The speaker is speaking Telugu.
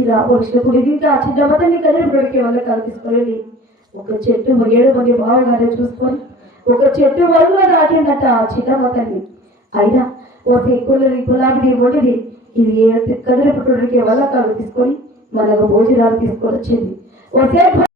ఇలా వచ్చినప్పుడు ఇది ఇంకా చిన్నబతల్ని కలిపి వల్ల కల్పిస్తుంది. ఒక చెట్టు 7 మంది బావగానే చూసుకొని ఒక చెట్టు వల్ల దాటిందట ఆ చిన్నబతల్ని. అయినా ఒక గులాబీ ఒకటిది ఇది కదిలిపుట్టుడికి వల్ల కాలు తీసుకొని మనకు భోజనాలు తీసుకొని వచ్చింది.